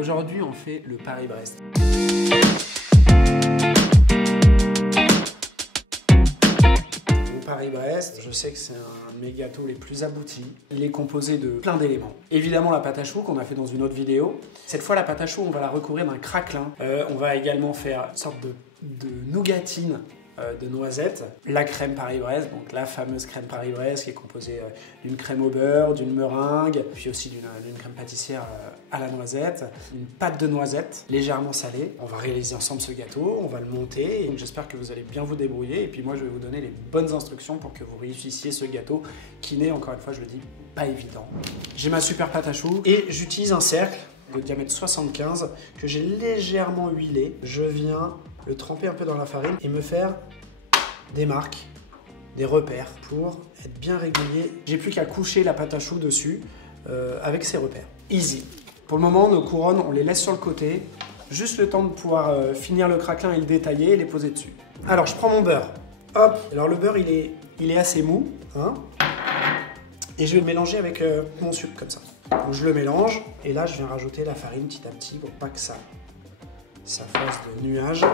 Aujourd'hui, on fait le Paris-Brest. Le Paris-Brest, je sais que c'est un de mes gâteaux les plus aboutis. Il est composé de plein d'éléments. Évidemment, la pâte à choux qu'on a fait dans une autre vidéo. Cette fois, la pâte à choux, on va la recouvrir d'un craquelin. On va également faire une sorte de nougatine de noisettes, la crème Paris-Brest, donc la fameuse crème Paris-Brest qui est composée d'une crème au beurre, d'une meringue, puis aussi d'une crème pâtissière à la noisette, une pâte de noisette légèrement salée. On va réaliser ensemble ce gâteau, on va le monter, et j'espère que vous allez bien vous débrouiller, et puis moi je vais vous donner les bonnes instructions pour que vous réussissiez ce gâteau qui n'est, encore une fois je le dis, pas évident. J'ai ma super pâte à choux et j'utilise un cercle de diamètre 75 que j'ai légèrement huilé. Je viens le tremper un peu dans la farine et me faire des marques, des repères pour être bien régulier. J'ai plus qu'à coucher la pâte à choux dessus avec ces repères. Easy. Pour le moment, nos couronnes, on les laisse sur le côté. Juste le temps de pouvoir finir le craquelin et le détailler et les poser dessus. Alors, je prends mon beurre. Hop. Alors, le beurre, il est assez mou. Hein, et je vais le mélanger avec mon sucre, comme ça. Donc, je le mélange. Et là, je viens rajouter la farine petit à petit pour pas que ça fasse de nuages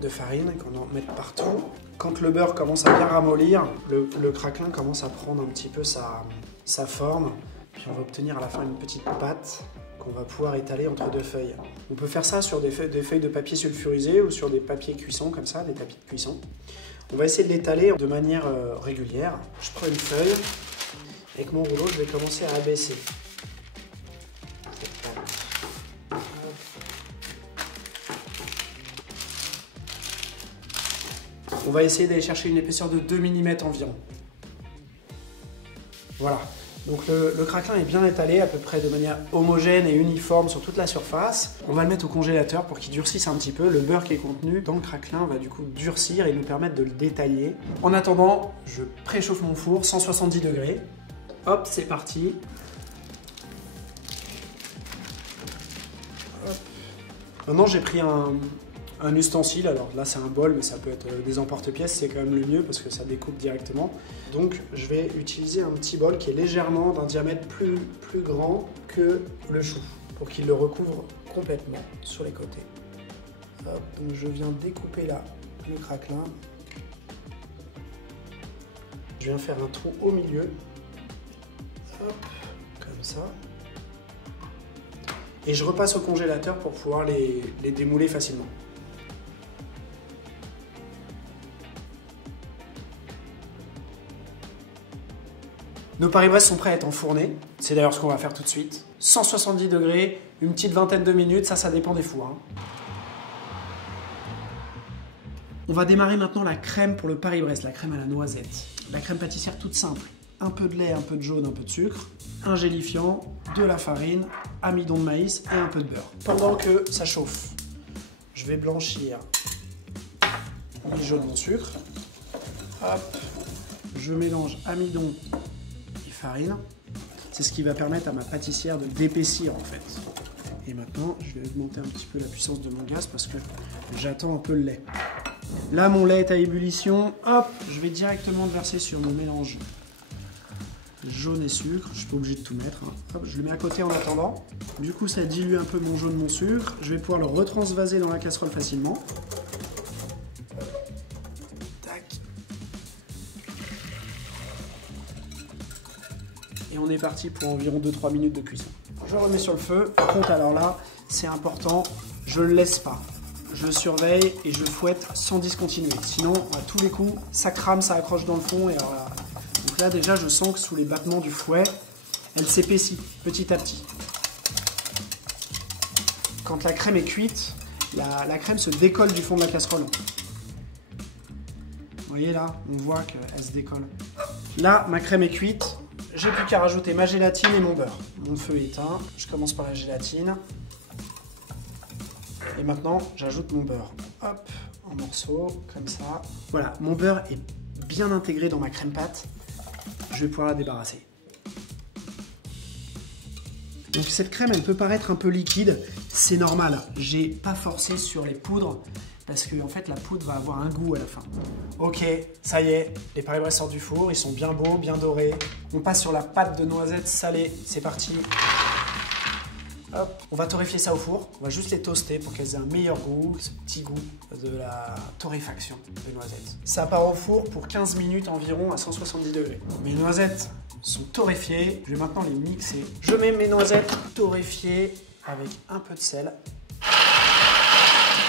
de farine, qu'on en mette partout. Quand le beurre commence à bien ramollir, le craquelin commence à prendre un petit peu sa forme. Puis on va obtenir à la fin une petite pâte qu'on va pouvoir étaler entre deux feuilles. On peut faire ça sur des feuilles de papier sulfurisé ou sur des papiers cuisson comme ça, des tapis de cuisson. On va essayer de l'étaler de manière régulière. Je prends une feuille. Avec mon rouleau, je vais commencer à abaisser. On va essayer d'aller chercher une épaisseur de 2 mm environ. Voilà. Donc le craquelin est bien étalé à peu près de manière homogène et uniforme sur toute la surface. On va le mettre au congélateur pour qu'il durcisse un petit peu. Le beurre qui est contenu dans le craquelin va du coup durcir et nous permettre de le détailler. En attendant, je préchauffe mon four 170 degrés. Hop, c'est parti. Hop. Maintenant j'ai pris un ustensile, alors là c'est un bol mais ça peut être des emporte-pièces, c'est quand même le mieux parce que ça découpe directement. Donc je vais utiliser un petit bol qui est légèrement d'un diamètre plus grand que le chou pour qu'il le recouvre complètement sur les côtés. Hop, donc je viens découper là le craquelin. Je viens faire un trou au milieu. Hop, comme ça. Et je repasse au congélateur pour pouvoir les démouler facilement. Nos Paris-Brest sont prêts à être enfournés. C'est d'ailleurs ce qu'on va faire tout de suite. 170 degrés, une petite vingtaine de minutes, ça dépend des fours. Hein. On va démarrer maintenant la crème pour le Paris-Brest, la crème à la noisette. La crème pâtissière toute simple. Un peu de lait, un peu de jaune, un peu de sucre, un gélifiant, de la farine, amidon de maïs et un peu de beurre. Pendant que ça chauffe, je vais blanchir les jaunes en sucre. Hop, je mélange amidon et farine. C'est ce qui va permettre à ma pâtissière de d'épaissir en fait. Et maintenant, je vais augmenter un petit peu la puissance de mon gaz parce que j'attends un peu le lait. Là, mon lait est à ébullition. Hop, je vais directement le verser sur mon mélange jaune et sucre. Je suis pas obligé de tout mettre. Hein. Hop, je le mets à côté en attendant. Du coup, ça dilue un peu mon jaune, mon sucre. Je vais pouvoir le retransvaser dans la casserole facilement. Tac. Et on est parti pour environ 2-3 minutes de cuisson. Je remets sur le feu. Par contre, alors là, c'est important, je ne le laisse pas. Je le surveille et je fouette sans discontinuer. Sinon, à tous les coups, ça crame, ça accroche dans le fond. Et alors là, donc là, déjà, je sens que sous les battements du fouet, elle s'épaissit petit à petit. Quand la crème est cuite, la crème se décolle du fond de la casserole. Vous voyez là, on voit qu'elle se décolle. Là, ma crème est cuite. J'ai plus qu'à rajouter ma gélatine et mon beurre. Mon feu est éteint. Je commence par la gélatine. Et maintenant, j'ajoute mon beurre. Hop, en morceaux, comme ça. Voilà, mon beurre est bien intégré dans ma crème pâte. Je vais pouvoir la débarrasser. Donc cette crème, elle peut paraître un peu liquide. C'est normal. J'ai pas forcé sur les poudres parce que en fait, la poudre va avoir un goût à la fin. Ok, ça y est, les Paris-Brest sortent du four. Ils sont bien beaux, bien dorés. On passe sur la pâte de noisettes salée. C'est parti. Hop. On va torréfier ça au four. On va juste les toaster pour qu'elles aient un meilleur goût, ce petit goût de la torréfaction des noisettes. Ça part au four pour 15 minutes environ à 170 degrés. Mes noisettes sont torréfiées. Je vais maintenant les mixer. Je mets mes noisettes torréfiées avec un peu de sel.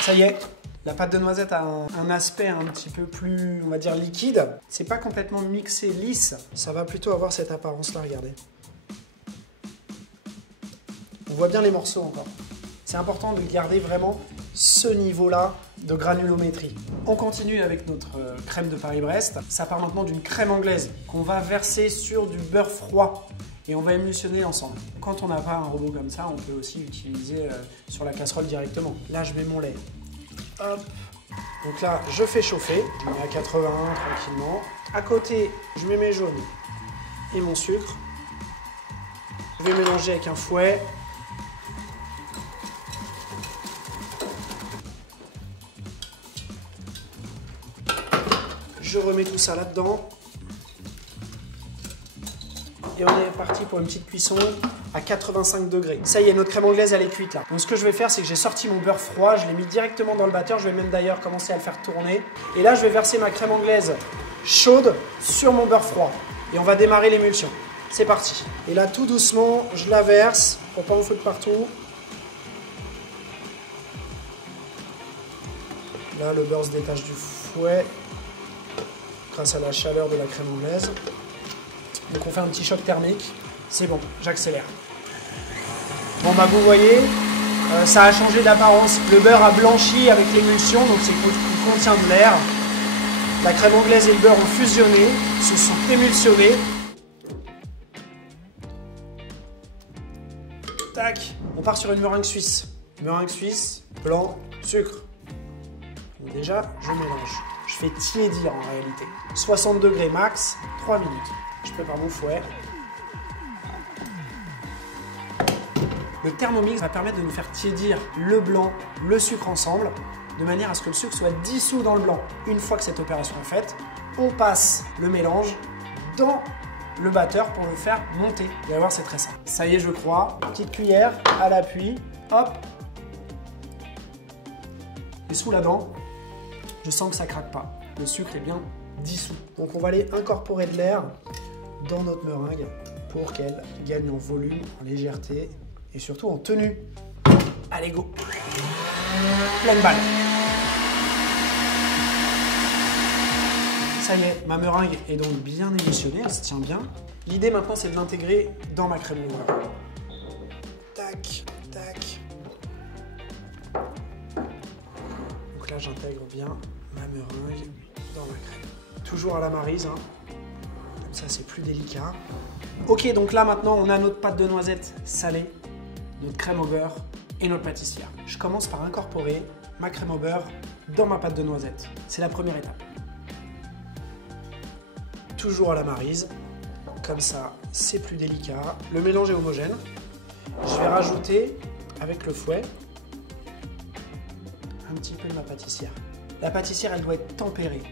Ça y est. La pâte de noisette a un aspect un petit peu plus, on va dire, liquide. C'est pas complètement mixé lisse. Ça va plutôt avoir cette apparence-là, regardez. On voit bien les morceaux encore. C'est important de garder vraiment ce niveau-là de granulométrie. On continue avec notre crème de Paris-Brest. Ça part maintenant d'une crème anglaise qu'on va verser sur du beurre froid. Et on va émulsionner ensemble. Quand on n'a pas un robot comme ça, on peut aussi l'utiliser sur la casserole directement. Là, je mets mon lait. Hop. Donc là, je fais chauffer. Je mets à 81 tranquillement. À côté, je mets mes jaunes et mon sucre. Je vais mélanger avec un fouet. Je remets tout ça là-dedans. Et on est parti pour une petite cuisson à 85 degrés. Ça y est, notre crème anglaise, elle est cuite là. Donc ce que je vais faire, c'est que j'ai sorti mon beurre froid, je l'ai mis directement dans le batteur. Je vais même d'ailleurs commencer à le faire tourner. Et là, je vais verser ma crème anglaise chaude sur mon beurre froid. Et on va démarrer l'émulsion. C'est parti. Et là, tout doucement, je la verse pour pas en foutre partout. Là, le beurre se détache du fouet grâce à la chaleur de la crème anglaise. Donc on fait un petit choc thermique. C'est bon, j'accélère. Bon bah vous voyez, ça a changé d'apparence. Le beurre a blanchi avec l'émulsion, donc il contient de l'air. La crème anglaise et le beurre ont fusionné, se sont émulsionnés. Tac, on part sur une meringue suisse. Meringue suisse, blanc, sucre. Donc déjà, je mélange. Je fais tiédir en réalité. 60 degrés max, 3 minutes. Je prépare mon fouet. Le Thermomix va permettre de nous faire tiédir le blanc, le sucre ensemble, de manière à ce que le sucre soit dissous dans le blanc. Une fois que cette opération est faite, on passe le mélange dans le batteur pour le faire monter. Vous allez voir, c'est très simple. Ça y est, je crois. Petite cuillère à l'appui. Hop. Et sous la dent, je sens que ça ne craque pas. Le sucre est bien dissous. Donc on va aller incorporer de l'air dans notre meringue pour qu'elle gagne en volume, en légèreté et surtout en tenue. Allez, go! Pleine balle! Ça y est, ma meringue est donc bien émulsionnée, elle se tient bien. L'idée maintenant, c'est de l'intégrer dans ma crème au beurre. Tac, tac. Donc là, j'intègre bien ma meringue dans ma crème. Toujours à la maryse, hein. Comme ça, c'est plus délicat. Ok, donc là, maintenant, on a notre pâte de noisette salée, notre crème au beurre et notre pâtissière. Je commence par incorporer ma crème au beurre dans ma pâte de noisette. C'est la première étape. Toujours à la maryse. Comme ça, c'est plus délicat. Le mélange est homogène. Je vais rajouter, avec le fouet, un petit peu de ma pâtissière. La pâtissière, elle doit être tempérée.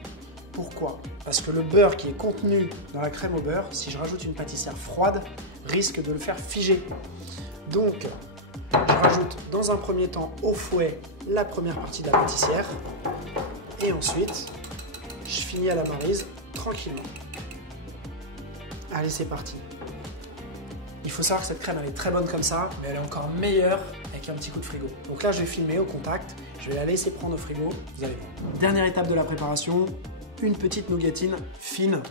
Pourquoi? Parce que le beurre qui est contenu dans la crème au beurre, si je rajoute une pâtissière froide, risque de le faire figer. Donc, je rajoute dans un premier temps au fouet la première partie de la pâtissière. Et ensuite, je finis à la maryse tranquillement. Allez, c'est parti. Il faut savoir que cette crème, elle est très bonne comme ça, mais elle est encore meilleure avec un petit coup de frigo. Donc là, je vais filmer au contact. Je vais la laisser prendre au frigo. Vous allez voir. Dernière étape de la préparation, une petite nougatine fine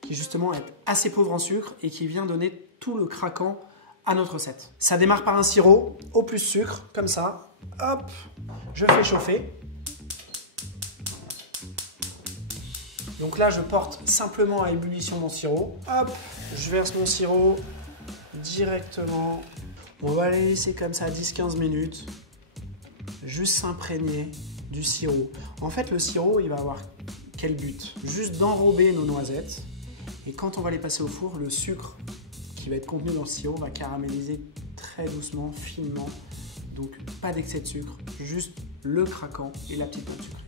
qui justement est assez pauvre en sucre et qui vient donner tout le craquant à notre recette. Ça démarre par un sirop au plus sucre, comme ça. Hop, je fais chauffer. Donc là, je porte simplement à ébullition mon sirop. Hop, je verse mon sirop directement. On va les laisser comme ça 10-15 minutes. Juste s'imprégner du sirop. En fait, le sirop, il va avoir quel but? Juste d'enrober nos noisettes. Et quand on va les passer au four, le sucre qui va être contenu dans le sirop va caraméliser très doucement, finement. Donc, pas d'excès de sucre, juste le craquant et la petite pointe sucrée.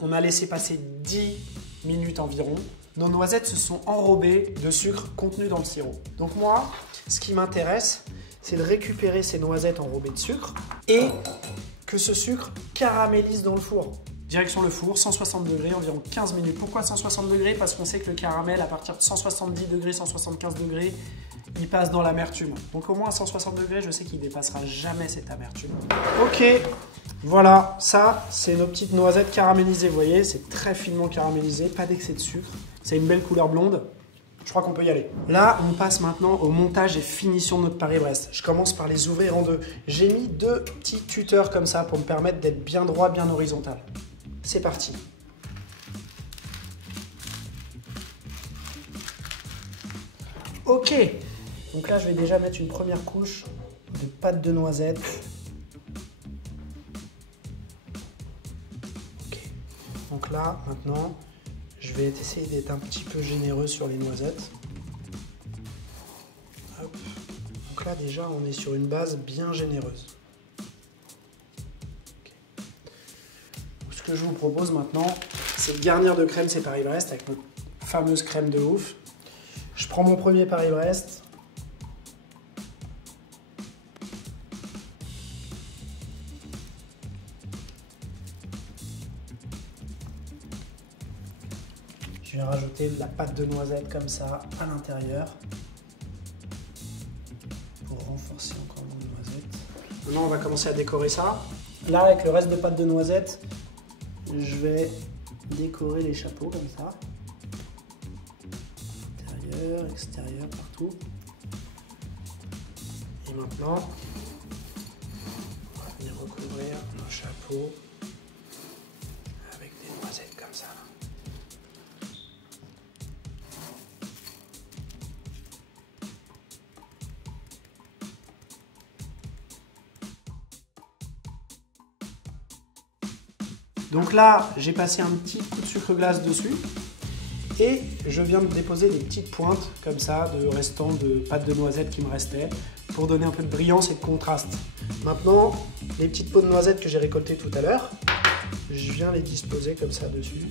On a laissé passer 10 minutes environ. Nos noisettes se sont enrobées de sucre contenu dans le sirop. Donc moi, ce qui m'intéresse, c'est de récupérer ces noisettes enrobées de sucre et que ce sucre caramélise dans le four. Direction le four, 160 degrés, environ 15 minutes. Pourquoi 160 degrés? Parce qu'on sait que le caramel, à partir de 170 degrés, 175 degrés, il passe dans l'amertume. Donc au moins à 160 degrés, je sais qu'il ne dépassera jamais cette amertume. Ok, voilà, ça, c'est nos petites noisettes caramélisées. Vous voyez, c'est très finement caramélisé, pas d'excès de sucre. C'est une belle couleur blonde. Je crois qu'on peut y aller. Là, on passe maintenant au montage et finition de notre Paris-Brest. Je commence par les ouvrir en deux. J'ai mis 2 petits tuteurs comme ça pour me permettre d'être bien droit, bien horizontal. C'est parti. Ok. Donc là, je vais déjà mettre une première couche de pâte de noisette. Ok. Donc là, maintenant, je vais essayer d'être un petit peu généreux sur les noisettes. Hop. Donc là, déjà, on est sur une base bien généreuse. Ce que je vous propose maintenant, c'est de garnir de crème ces Paris-Brest avec notre fameuse crème de ouf. Je prends mon premier Paris-Brest. Je vais rajouter de la pâte de noisette comme ça à l'intérieur pour renforcer encore mon noisette. Maintenant, on va commencer à décorer ça. Là, avec le reste de pâte de noisette, je vais décorer les chapeaux comme ça. Intérieur, extérieur, partout. Et maintenant, on va venir recouvrir nos chapeaux avec des noisettes comme ça. Donc là, j'ai passé un petit coup de sucre glace dessus et je viens de déposer des petites pointes comme ça de restant de pâte de noisette qui me restait pour donner un peu de brillance et de contraste. Maintenant, les petites peaux de noisettes que j'ai récoltées tout à l'heure, je viens les disposer comme ça dessus.